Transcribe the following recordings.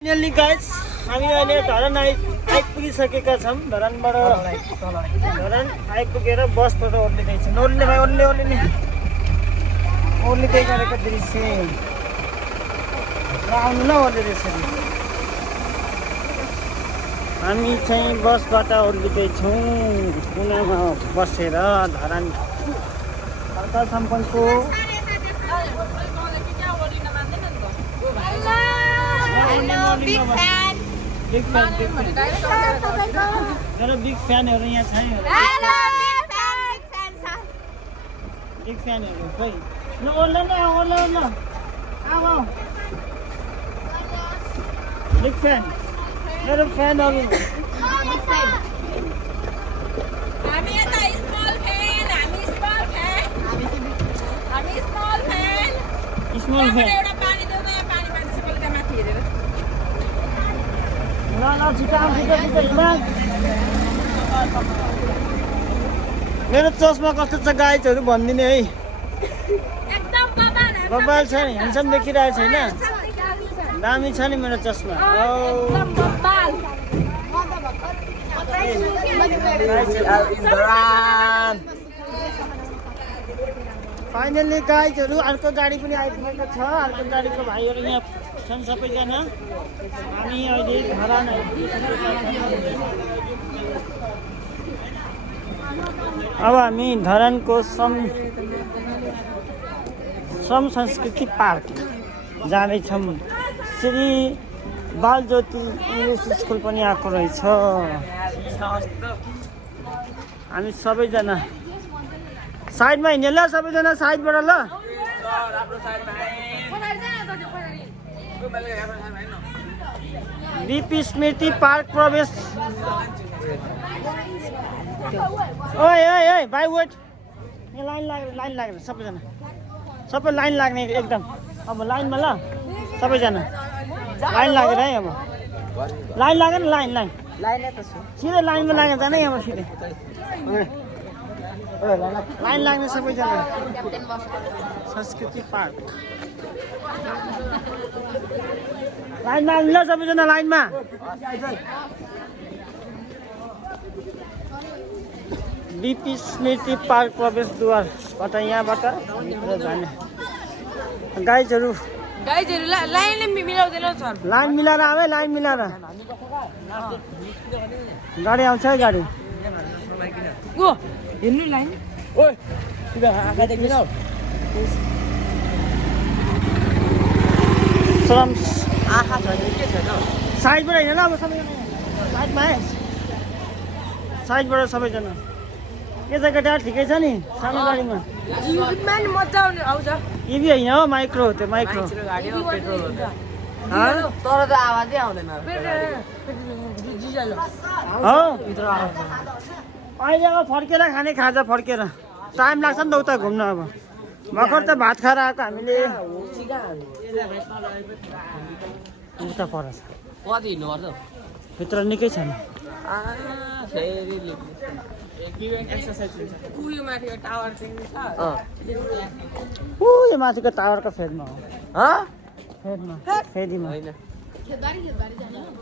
Finally guys हामी अहिले धरान आइपुगिसकेका छौँ। धरानबाट धरान आइपुगेर बसबाट ओर्लिँदैछौँ। ओर्लिने भाइ ओर्लिँदै गरेको दृश्य आउनु न ओर्लिँदैछ। हामी चाहिँ बसबाट ओर्लिँदैछौँ कुनामा बसेर धरान अर्का सम्पनको Big fan. बिग फ्यानहरू यहाँ छैन। Hello, big fan. बिग फ्यानहरू खोइ ल ओर्ला न आऊ बिग फ्यान मेरो फ्यानहरू हामी यता small fan. स्मल फ्यान एउटा पानी देऊ न, पानी सबैले त्यहाँ माथि हेरेर। ल छिटो मेरो चस्मा कस्तो छ गाइजहरू भनिदिने है। एकदम बबाल छ नि, ह्यान्डसम देखिरहेको छैन। दामी छ नि मेरो चस्मा। फाइनली गाइजहरू अर्को गाडी पनि आइपुगेको छ। अर्को गाडीको भाइहरू यहाँ छन् सबैजना। हामी अहिले धरान अब हामी धरानको श्रम संस्कृति पार्क जाँदैछौँ। श्री बालज्योति इङ्ग्लिस स्कुल पनि आएको रहेछ। हामी सबैजना साइडमा हिँड्ने ल, सबैजना साइडबाट ल। बिपी स्मृति पार्क प्रवेश। ओए भाइ वेट, लाइन लागेर सबैजना सबै लाइन लाग्ने एकदम। अब लाइनमा ल सबैजना लाइन लागेर है। अब लाइन लागेर लाइन सिधै लाइनमा लागेर जाने। अब सिधै लाइन लाग्ने सबैजना। संस्कृति पार्क लाइनमा ल सबैजना लाइनमा। बिपी स्मृति पार्क प्रवेशद्वारबाट यहाँबाट भित्र जाने। गाइजहरू लाइन मिलाउँदैन सर। लाइन मिलाएर आऊ है, लाइन मिलाएर। गाडी आउँछ है गाडी। हेर्नु लाइन। श्रम साइडबाट हिँड ल। अब सबैजना साइडमा है, साइडबाट सबैजना। के छ केटा, ठिकै छ नि? सानो गाडीमा मजा आउँछ। इभी होइन हो, माइक्रो हो त्यो, माइक्रो। तर त आवाजै आउँदैन। हो अहिले अब फर्केर खाने खाजा फर्केर टाइम लाग्छ नि त उता घुम्न। अब भर्खर त भात खाएर आएको हामीले। उता पर छ कति हिँड्नुपर्छ? भित्र निकै छ नि। यो माथिको टावरको फेदमा हो। फेदीमा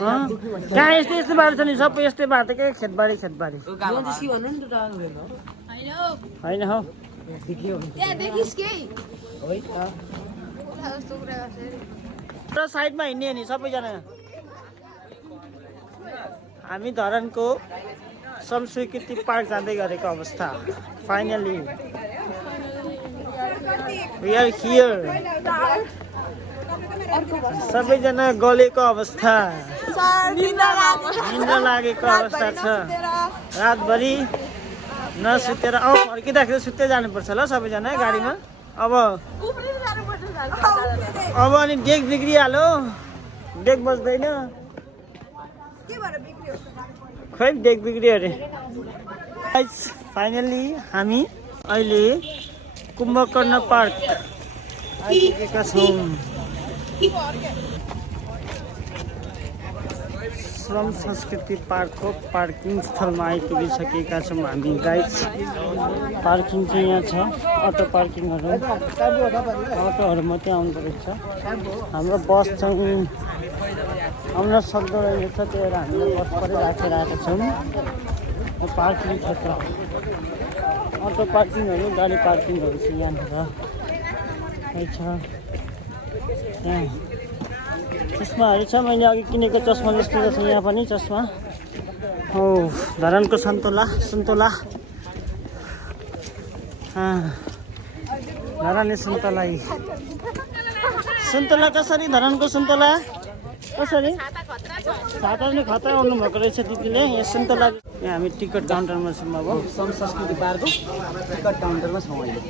कहाँ यस्तै बाटो छ नि, सबै यस्तै बाटो के खेतबारी होइन हौ। साइडमा हिँड्ने नि सबैजना। हामी धरानको संस्कृति पार्क जाँदै गरेको अवस्था। Finally we are here. सबैजना गलेको अवस्था, निन्द्रा लागेको अवस्था छ। रातभरि नसुतेर अब फर्किँदाखेरि सुत्दै जानुपर्छ ल सबैजना गाडीमा। अब अनि डेक बिग्रिहाल्यो, डेक बज्दैन। खै डेक बिग्रियो अरे। फाइनली हामी अहिले कुम्भकर्ण पार्क आइपुगेका छौँ। श्रम संस्कृति पार्कको पार्किङ स्थलमा आइपुगिसकेका छौँ हामी गाइज। पार्किङ चाहिँ यहाँ छ, अटो पार्किङहरू। अटोहरू मात्रै आउँदो रहेछ। हाम्रो बस चाहिँ आउन सक्दो रहेछ त्यही भएर हामीले बस परिराखेर आएका छौँ। पार्किङ क्षेत्र अटो पार्किङहरू गाडी पार्किङहरू छ यहाँनिर छ। यहाँ चस्माहरू छ, मैले अघि किनेको चस्मा जस्तो छ यहाँ पनि चस्मा। हो धरानको सुन्तला धरानले सुन्तला कसरी? धरानको सुन्तला कसरी? छाता पनि खतरा आउनु भएको रहेछ दिदीले। यहाँ सुन्तला यहाँ हामी टिकट काउन्टरमा छौँ। अब संस्कृति पार्कको टिकट काउन्टरमा छौँ अहिले।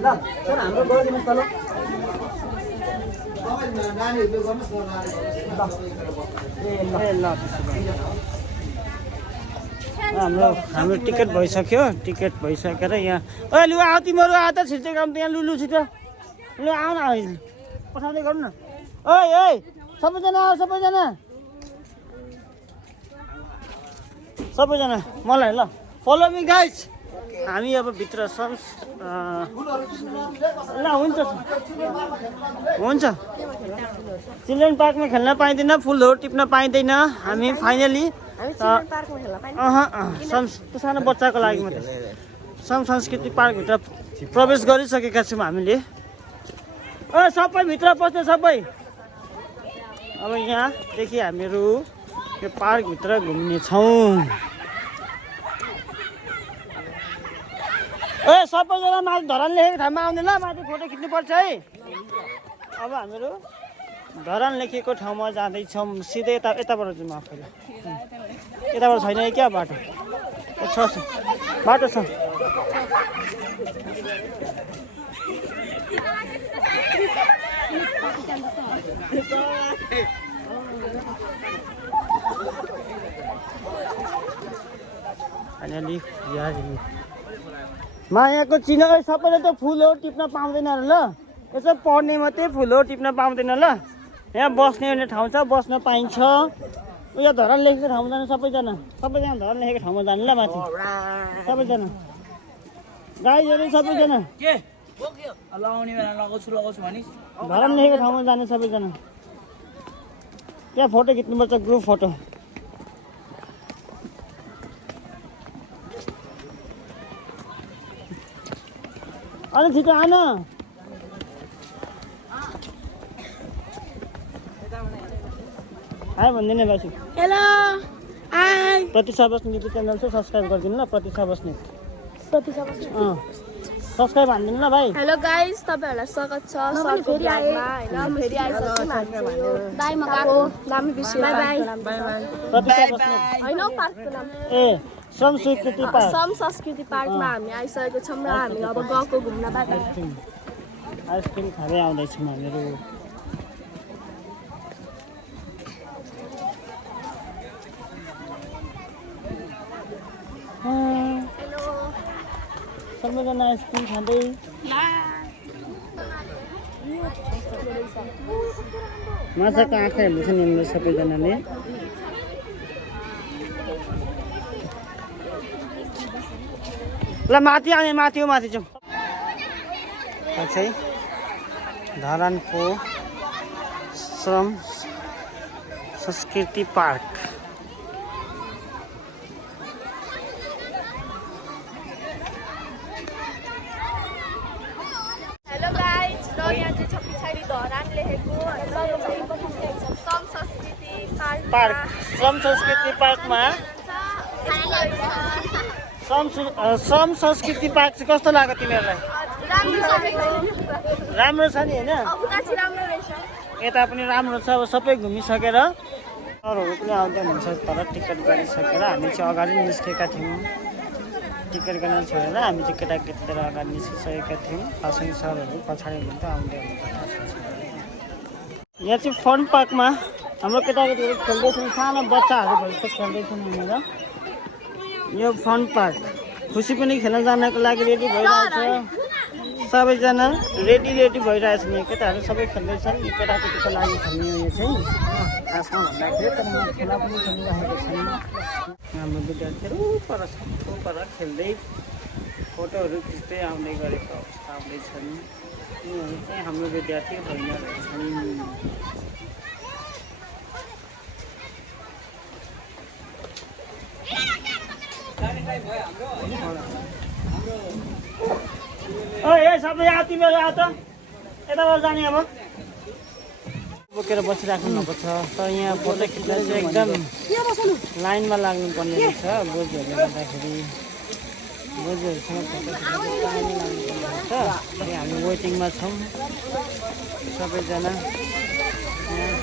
ल सर हाम्रो गरिदिनुहोस् त। हाम्रो टिकट भइसक्यो। टिकट भइसकेर यहाँ ओ लु आऊ तिमीहरू आऊ त छिट्टै काम त यहाँ लुलु छिटो लु आऊ न पठाउँदै गर्नु न। ओइ सबैजना आऊ सबैजना मलाई ल फलो मी गाइज। हामी अब भित्र ल हुन्छ चिल्ड्रेन पार्कमा खेल्न पाइँदैन, फुलहरू टिप्न पाइँदैन। हामी फाइनली सानो बच्चाको लागि मात्रै संस्कृति पार्कभित्र प्रवेश गरिसकेका छौँ हामीले। सबै भित्र पस्ने सबै। अब यहाँदेखि हामीहरू यो पार्कभित्र घुम्नेछौँ। सबैजना माथि धरान लेखेको ठाउँमा आउने ल, माथि फोटो खिच्नुपर्छ है। अब हामीहरू धरान लेखेको ठाउँमा जाँदैछौँ। सिधै यताबाट जाउँ आफैले। यताबाट छैन क्या बाटो? बाटो छ। मायाको चिनो सबैले त फुलहरू टिप्न पाउँदैन ल। यसो पढ्ने मात्रै फुलहरू टिप्न पाउँदैन ल। यहाँ बस्ने हुने ठाउँ छ, बस्न पाइन्छ। उयो धरान लेखेको ठाउँमा जानु सबैजना धरान लेखेको ठाउँमा जानु ल माथि सबैजना गाइजहरू सबैजना धरान लेखेको ठाउँमा जाने सबैजना। त्यहाँ फोटो खिच्नुपर्छ, ग्रुप फोटो। अनि छिटो आन। हाई भनिदिनु Basu. Hello hi. Pratiksha Basnet YouTube channel चाहिँ सब्सक्राइब गरिदिनु ल। प्रतीक्षा बस्नेत सब्सक्राइब हानिदिनु ल भाइ। हेलो गाइस, तपाईहरुलाई स्वागत छ सरको ब्लगमा हैन। फेरि आइसक्छु हामी। बाइ म गएको नाम बिर्सिए। Bye bye. प्रतीक्षा बस्नेत हैन पार्कको नाम संस्कृति पार्क। संस्कृति पार्कमा हामी आइसकेको छौँ र हामी अब गएको घुम्न बाटो। आइसक्रिम खाँदै आउँदैछौँ हामीहरू। सबैजना आइसक्रिम खाँदै माछाको आँखा हेर्दैछ नि हाम्रो सबैजनाले। ल माथि आउने, माथि जाउँ। चाहिँ धरानको श्रम संस्कृति पार्क। हेलो गाइस, र यहाँ चाहिँ छ पछाडि धरान लेखेको श्रम संस्कृति पार्कमा श्रम संस्कृति पार्क चाहिँ कस्तो लाग्यो तिमीहरूलाई? राम्रो छ नि होइन? यता पनि राम्रो छ। अब सबै घुमिसकेर अरूहरू पनि आउँदै हुन्छ, तर टिकट गरिसकेर हामी चाहिँ अगाडि निस्केका थियौँ। टिकट गर्न छोडेर हामी चाहिँ केटाकेटीतिर अगाडि निस्किसकेका थियौँ। पासिङ सरहरू पछाडि घुम्दै आउँदै हुनुहुन्छ। यहाँ चाहिँ फन पार्कमा हाम्रो केटाकेटीहरू खेल्दैछौँ। सानो बच्चाहरू भएपछि खेल्दैछौँ यहाँनिर। यो फन पार्क खुसी पनि खेल्न जानको लागि रेडी भइरहेछ। सबैजना रेडी भइरहेछ। यहाँ केटाहरू सबै खेल्दैछन्। यो केटाकेटीको लागि खेल्ने यो चाहिँ खासमा भन्दाखेरि तर यहाँ खेला पनि खेलिरहेको छन्। हाम्रो विद्यार्थीहरू पर खेल्दै फोटोहरू खिच्दै आउँदै गरेको अवस्था आउँदैछन्। यिनीहरू चाहिँ हाम्रो विद्यार्थी होइन रहेछन्। हाम्रो विद्यार्थीहरू पर खेल्दैछन्। यहाँ चाहिँ हाम्रो विद्यार्थीहरू खेल्दैछन्। सानो बच्चाहरू भएपछि खेल्दैछन्। यो फन पार्क सबै आऊ तिमीहरू आऊ त यताबाट जाने अब बोकेर बसिराख्नु भएको छ तर यहाँ फोटो खिच्दा चाहिँ एकदम लाइनमा लाग्नुपर्ने रहेछ बोजूहरूले गर्दाखेरि बोजूहरूसँग फोटो खिच्दा चाहिँ लाइनमा लाग्नुपर्ने रहेछ हामी वेटिङमा छौँ सबैजना यहाँ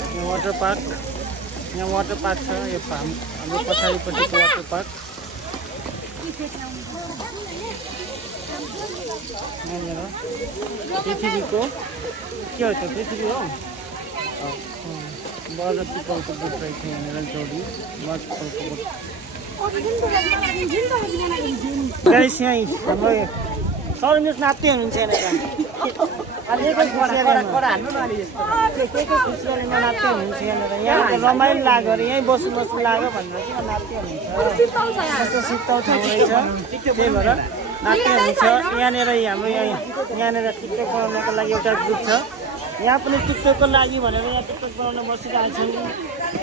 वाटर पार्क छ यो हाम्रो पछाडिपट्टिको वाटर पार्क यहाँनिर पृथ्वीको के हो त्यो पृथ्वी हो बर्ड पिपलको बुक रहेछ यहाँनिर जोडी बर्ड पिपलको बुक गाइस यहाँ हाम्रो सर्मिस नाप्दै हुनुहुन्छ यहाँनिर नाप्दै हुनुहुन्छ यहाँनिर यहाँ रमाइलो लाग्यो अरे यहीँ बस्नु लाग्यो भनेर चाहिँ नाप्दै हुनुहुन्छ यस्तो शीतल ठाउँ रहेछ त्यही भएर नाप्दै हुनुहुन्छ यहाँनिर हाम्रो यहाँनिर टिकटक बनाउनको लागि एउटा ग्रुप छ यहाँ पनि टिकटकको लागि भनेर यहाँ टिकटक बनाउन बसिरहेको छन्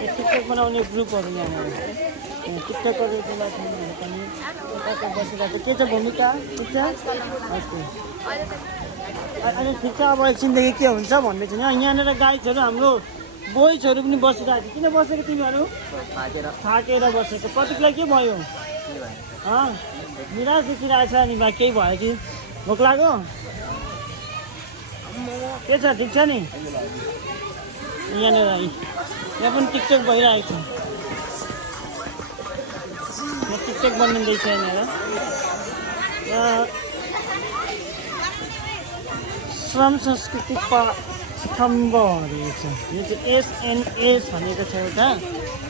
टिकटक बनाउने ग्रुपहरू यहाँनिर टिकटकहरूको लागि पनि बसिरहेको के छ भूमिका ठिक छ अनि ठिक छ अब एकछिनदेखि के हुन्छ भन्दैछ यहाँनिर गाइड्सहरू हाम्रो बोइजहरू पनि बसिरहेको छ किन बसेको तिमीहरू थाकेर बसेको प्रतीकलाई के भयो निराश देखिरहेछ अनि बा केही भयो कि भोक लाग्यो के छ ठिक छ नि यहाँनिर यहाँ पनि टिकटक भइरहेको छ यहाँ टिकटक बनिँदैछ यहाँनिर श्रम संस्कृति स्तम्भहरू छ यो चाहिँ एसएनएस भनेको छ एउटा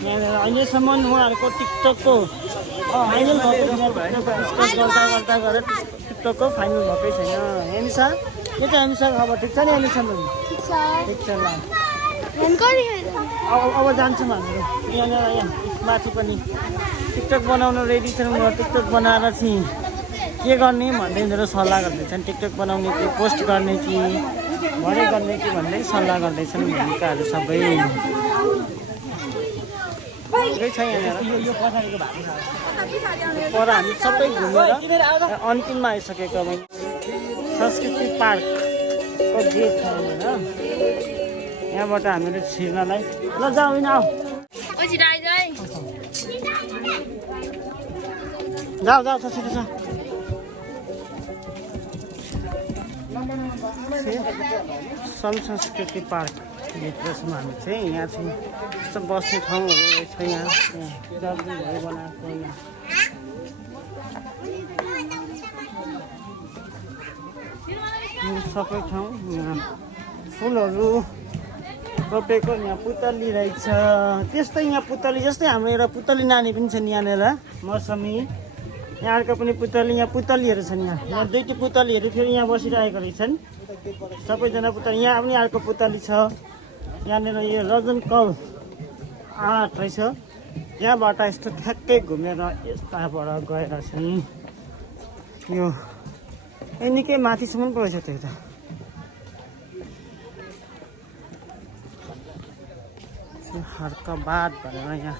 यहाँनिर अहिलेसम्म उहाँहरूको टिकटकको फाइनल भएकै छैन स्टेज गर्दा गरेर टिकटकको फाइनल भएकै छैन हेमिसा के छ हेमिसा खबर ठिक छ नि अहिलेसम्म ठिक छ ल अब जान्छौँ हामीहरू यहाँनिर यहाँ माथि पनि टिकटक बनाउन रेडी छौँ टिकटक बनाएर चाहिँ के गर्ने भन्दै उनीहरू सल्लाह गर्दैछन् टिकटक बनाउने कि पोस्ट गर्ने कि भरे गर्ने कि भन्दै सल्लाह गर्दैछन् भूमिकाहरू सबै छ यहाँनिर पर हामी सबै घुमेर अन्तिममा आइसकेको अब संस्कृति पार्कको गेट छ यहाँनिर यहाँबाट हामीहरू छिर्नलाई ल जाऊ आऊ जाऊ छ छिटो छ श्रम संस्कृति पार्क भित्र छौँ हामी चाहिँ यहाँ चाहिँ यस्तो बस्ने ठाउँहरू रहेछ यहाँ जलहरू बनाएको यहाँ सबै ठाउँ यहाँ फुलहरू रोपेको यहाँ पुतली रहेछ त्यस्तै यहाँ पुतली जस्तै हाम्रो एउटा पुतली नानी पनि छन् यहाँनिर मौसमी यहाँको पनि पुतली यहाँ पुतलीहरू छन् यहाँ दुईटी पुतलीहरू फेरि यहाँ बसिरहेको रहेछन् सबैजना पुतली यहाँ पनि अर्को पुतली छ यहाँनिर यो रजनकल आर्ट रहेछ यहाँबाट यस्तो ठ्याक्कै घुमेर यताबाट गएर चाहिँ यो निकै माथिसम्म परेछ त्यो त हर्कबाद भनेर यहाँ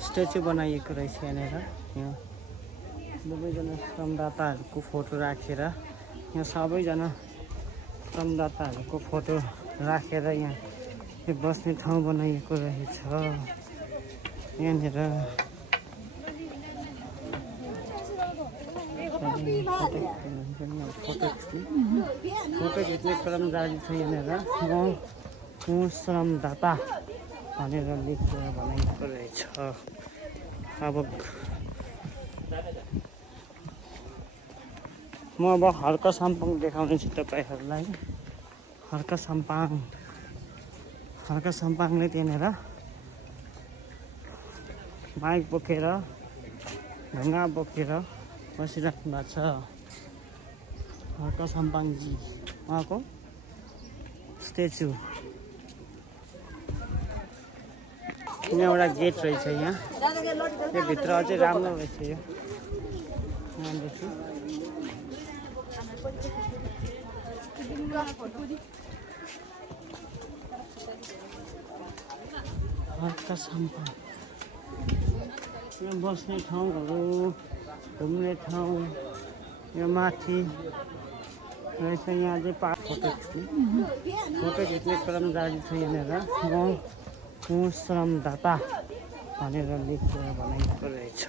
स्ट्याचु बनाइएको रहेछ यहाँनिर यहाँ सबैजना श्रमदाताहरूको फोटो राखेर यहाँ सबैजना श्रमदाताहरूको फोटो राखेर यहाँ यो बस्ने ठाउँ बनाइएको रहेछ यहाँनिर फोटो खिच्ने क्रम जारी छ यहाँनिर म श्रमदाता भनेर लेखेर बनाइएको रहेछ अब म अब हर्का साम्पाङ देखाउनेछु तपाईँहरूलाई हर्का साम्पाङले त्यहाँनिर माइक बोकेर ढुङ्गा बोकेर बसिराख्नु भएको छ हर्का साम्पाङजी उहाँको स्ट्याचु यहाँ एउटा गेट रहेछ यहाँ त्यो भित्र अझै राम्रो रहेछ यो मान्दैछु हर्का साम्पाङ यहाँ बस्ने ठाउँहरू घुम्ने ठाउँ यो माथि रहेछ यहाँ चाहिँ पार्क फोटो खिच्ने क्रम जारी छ यहाँनिर म श्रमदाता भनेर लेखेर बनाइएको रहेछ।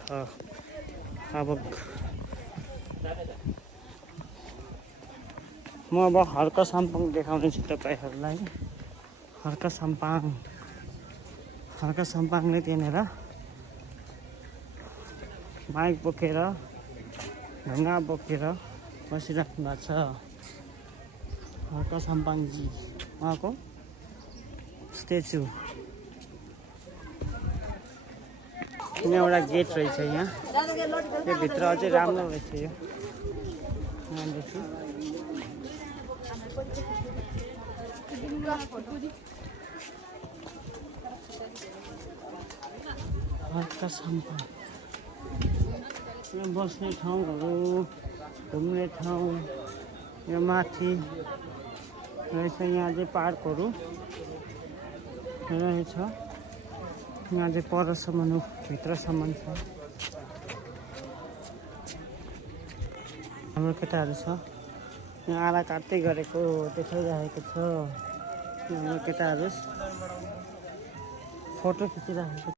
अब म हर्का साम्पाङ देखाउनेछु तपाईँहरूलाई। हर्का साम्पाङले त्यहाँनिर माइक बोकेर ढुङ्गा बोकेर बसिराख्नु भएको छ। हर्का साम्पाङजी उहाँको स्ट्याचु। यहाँ एउटा गेट रहेछ यहाँ, त्यो भित्र अझै राम्रो रहेछ यो यहाँदेखि। हर्का साम्पाङ यहाँ बस्ने ठाउँहरू, घुम्ने ठाउँ यो माथि रहेछ। यहाँ चाहिँ पार्कहरू रहेछ। यहाँ चाहिँ परसम्म भित्रसम्म छ। हाम्रो केटाहरू छ यहाँ आला काट्दै गरेको देखाइरहेको छ। हाम्रो केटाहरू फोटो खिचिरहेको छ।